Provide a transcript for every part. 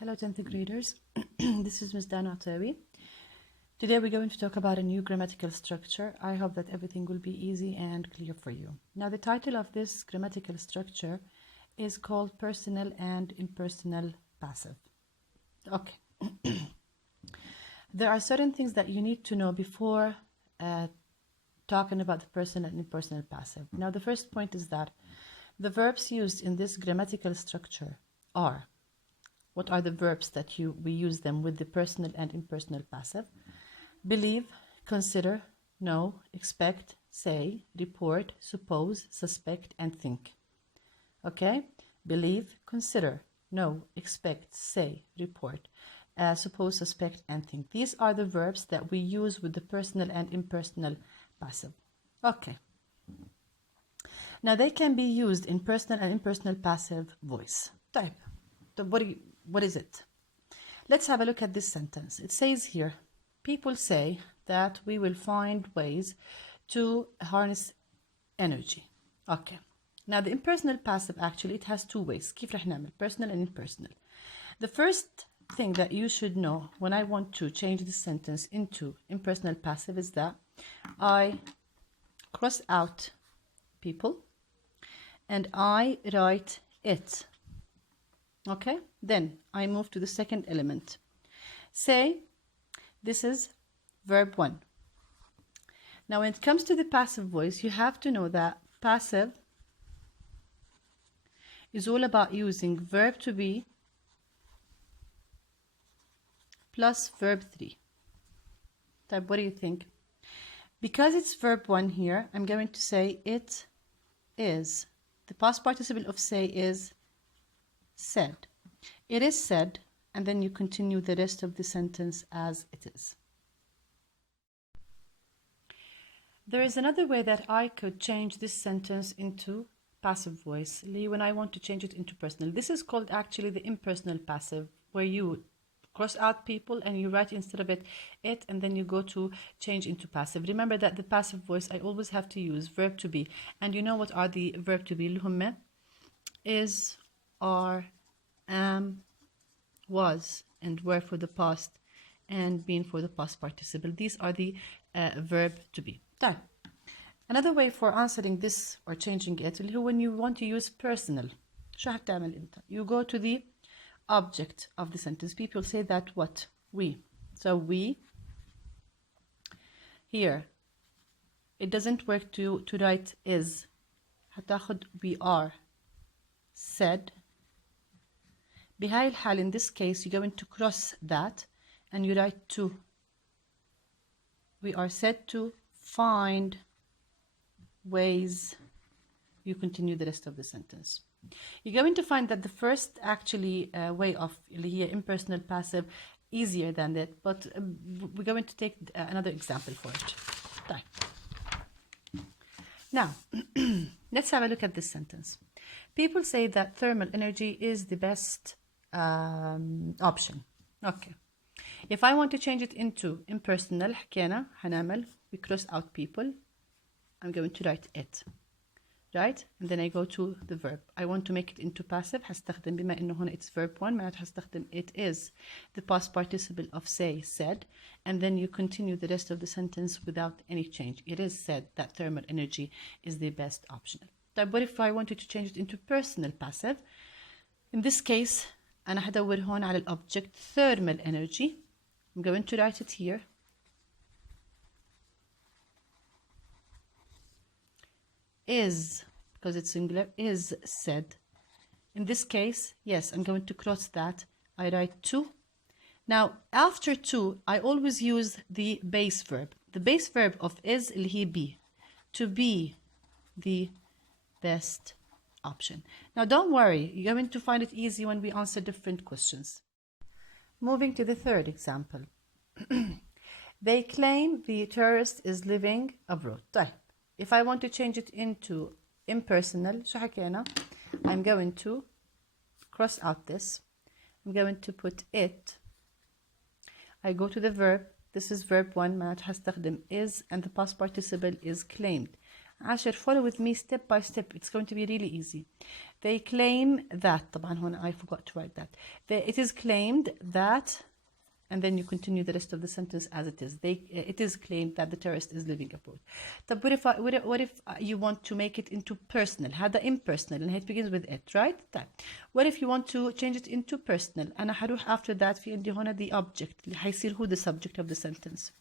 Hello 10th graders, this is Ms. Dana Atawi. Today we're going to talk about a new grammatical structure. I hope that everything will be easy and clear for you. Now the title of this grammatical structure is called personal and impersonal passive. Okay. There are certain things that you need to know before talking about the personal and impersonal passive. Now the first point is that the verbs used in this grammatical structure are, what are the verbs that we use them with the personal and impersonal passive? Believe, consider, know, expect, say, report, suppose, suspect, and think. Okay? Believe, consider, know, expect, say, report, suppose, suspect, and think. These are the verbs that we use with the personal and impersonal passive. Okay. Now they can be used in personal and impersonal passive voice. Type. What is it? Let's have a look at this sentence. It says here, people say that we will find ways to harness energy. Okay. Now the impersonal passive, actually it has two ways. كيف رح نعمل personal and impersonal. The first thing that you should know when I want to change this sentence into impersonal passive is that I cross out people and I write it. Okay, then I move to the second element. Say, this is verb 1. Now when it comes to the passive voice, you have to know that passive is all about using verb to be plus verb 3. Type, what do you think? Because it's verb 1 here, I'm going to say it is. The past participle of say is said. It is said, and then you continue the rest of the sentence as it is. There is another way that I could change this sentence into passive voice when I want to change it into personal. This is called actually the impersonal passive, where you cross out people and you write instead of it, and then you go to change into passive. Remember that the passive voice, I always have to use verb to be. And you know what are the verb to be? اللي is, are, am, was, and were for the past, and been for the past participle. These are the verb to be. طيب. Another way for answering this or changing it, when you want to use personal, شو هتعمل انت? You go to the object of the sentence. People say that what? We. So we. Here. It doesn't work to write is. هتاخد we are. Said. بهاي الحال, in this case, you're going to cross that and you write to. We are said to find ways. You continue the rest of the sentence. You're going to find that the first actually way of impersonal passive easier than that, but we're going to take another example for it. Now, let's have a look at this sentence. People say that thermal energy is the best option. Okay. If I want to change it into impersonal, حكينا هنعمل, we cross out people. I'm going to write it. Right? And then I go to the verb. I want to make it into passive. هستخدم بما إنه هنا it's verb 1 معناتها هستخدم it is the past participle of say, said, and then you continue the rest of the sentence without any change. It is said that thermal energy is the best optional. But if I wanted to change it into personal passive, in this case أنا هدور هون على الobject thermal energy. I'm going to write it here. Is, because it's singular, is said. In this case, yes, I'm going to cross that. I write to. Now, after to, I always use the base verb. The base verb of is اللي هي be. To be the best option. Now, don't worry. You're going to find it easy when we answer different questions. Moving to the third example. They claim the tourist is living abroad. طيب. If I want to change it into impersonal, شو حكينا? I'm going to cross out this. I'm going to put it. I go to the verb. This is verb 1. معناتها هستخدم is and the past participle is claimed. عاشر, follow with me step by step. It's going to be really easy. They claim that, طبعا هنا I forgot to write that. It is claimed that, and then you continue the rest of the sentence as it is. It is claimed that the terrorist is living abroad. طب what if you want to make it into personal? هذا impersonal and it begins with it, right? طيب. What if you want to change it into personal? أنا حروح after that في عندي هنا the object اللي حيصير هو the subject of the sentence.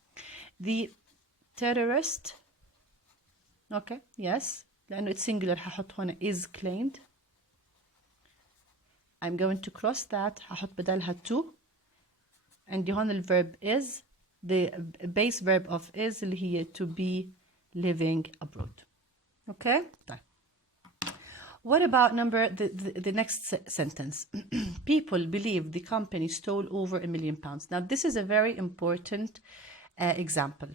The terrorist, okay, yes, لأنه it's singular ححط هنا is claimed. I'm going to cross that, ححط بدلها to. عندي هون the verb is, the base verb of is اللي هي to be living abroad. Okay? طيب. What about the next sentence? People believe the company stole over £1 million. Now this is a very important example.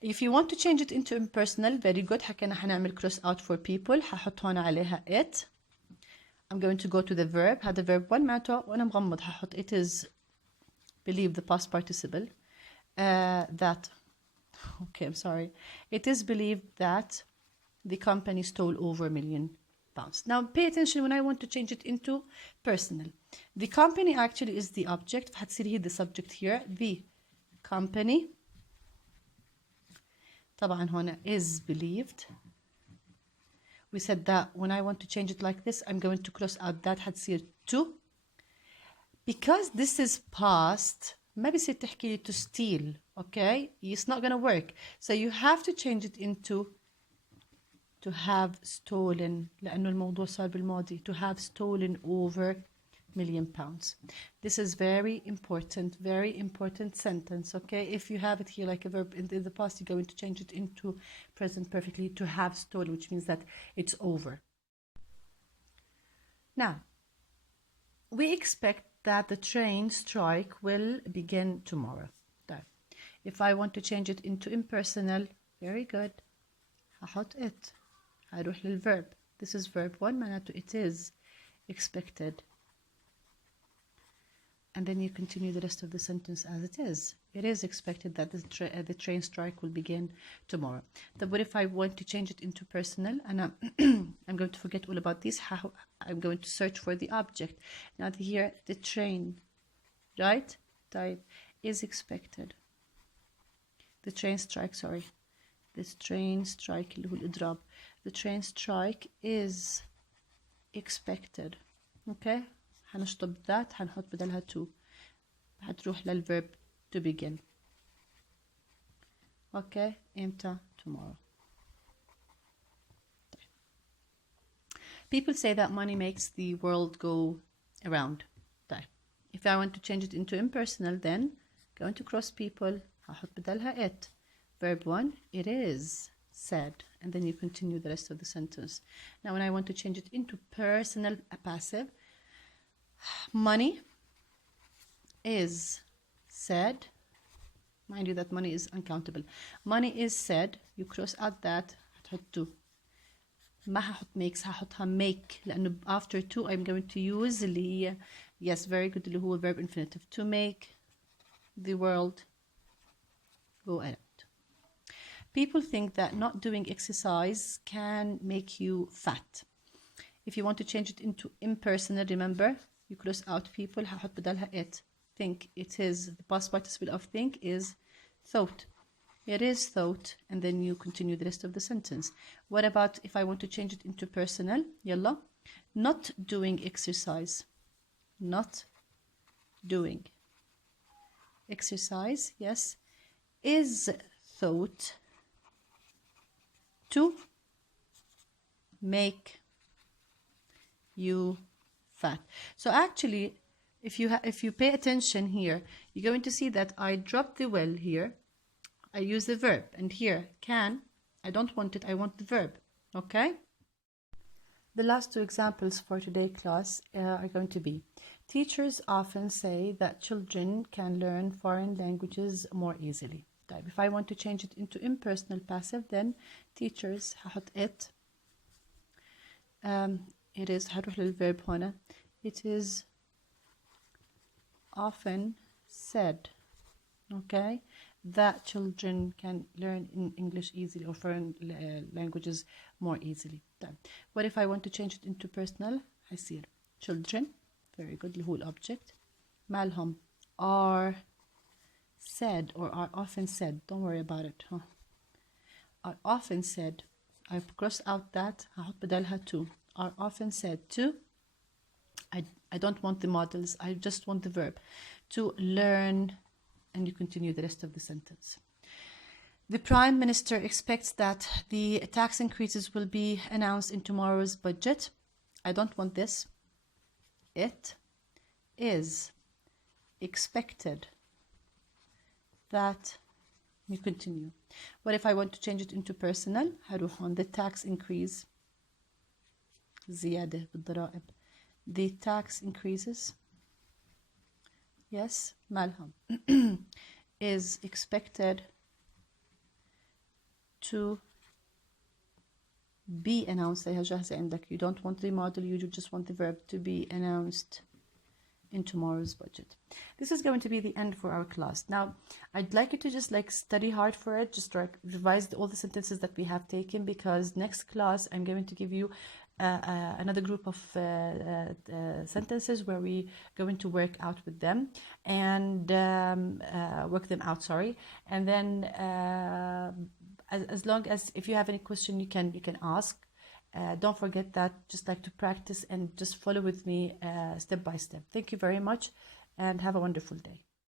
If you want to change it into impersonal, very good. حكينا حنعمل cross out for people. ححط هون عليها it. I'm going to go to the verb. هذا verb 1 معناته وأنا مغمض ححط it is believe the past participle. That, okay, I'm sorry. It is believed that the company stole over £1 million. Now pay attention when I want to change it into personal. The company actually is the object. فحتصير هي the subject here. The company طبعا هنا is believed. We said that when I want to change it like this, I'm going to cross out that حتصير to. Because this is past, ما بيصير تحكي لي to steal, okay? It's not gonna work. So you have to change it into to have stolen, لأنه الموضوع صار بالماضي. To have stolen over £1 million. This is very important sentence, okay? If you have it here like a verb in the past, you're going to change it into present perfectly. To have stolen, which means that it's over. Now, we expect that the train strike will begin tomorrow. If I want to change it into impersonal, very good. هحط it. هروح للverb. This is verb 1 معناته it is expected. And then you continue the rest of the sentence as it is. It is expected that the train strike will begin tomorrow. But what if I want to change it into personal? And I'm going to forget all about this. I'm going to search for the object. Now here, the train, right? Type is expected. The train strike, sorry. This train strike اللي هو الإضراب. The train strike is expected. Okay? حنشطب that حنحط بدلها to. حتروح للverb to begin. Okay? إمتى? Tomorrow. People say that money makes the world go around. If I want to change it into impersonal, then going to cross people هحط بدلها it. Verb 1, it is said. And then you continue the rest of the sentence. Now when I want to change it into personal, a passive, money is said. Mind you that money is uncountable. Money is said. You cross out that. هتحط to. ما هحط makes هحطها make لأنه after to I'm going to use اللي هي yes very good اللي هو verb infinitive to make the world go around. People think that not doing exercise can make you fat. If you want to change it into impersonal, remember, you cross out people, هحط بدلها it. Think, it is, the past participle of think is thought. It is thought, and then you continue the rest of the sentence. What about if I want to change it into personal? Yalla. Not doing exercise. Not doing exercise, yes, is thought to make you fat. So actually, if you pay attention here, you're going to see that I dropped the will here. I use the verb, and here can, I don't want it, I want the verb. Okay? The last two examples for today class are going to be: teachers often say that children can learn foreign languages more easily. If I want to change it into impersonal passive, then teachers هحط it. It is هروح للverb هنا. It is often said. Okay, that children can learn in English easily or foreign languages more easily. طيب. What if I want to change it into personal? هيصير children, very good, اللي هو الobject. مالهم are said or are often said, don't worry about it, huh? Are often said, I've crossed out that, هحط بدلها to. Are often said to, I don't want the models, I just want the verb. To learn, and you continue the rest of the sentence. The Prime Minister expects that the tax increases will be announced in tomorrow's budget. I don't want this. It is expected that, you continue. What if I want to change it into personal? هروح on the tax increase. زيادة بالضرائب. The tax increases. Yes, مالهم. Is expected to be announced. هي جاهزة عندك. You don't want the model, you just want the verb to be announced in tomorrow's budget. This is going to be the end for our class. Now, I'd like you to just like study hard for it, just like revise all the sentences that we have taken, because next class I'm going to give you another group of sentences where we going to work out with them and work them out, sorry. And then as long as if you have any question you can ask. Don't forget that, just like to practice and just follow with me step by step. Thank you very much and have a wonderful day.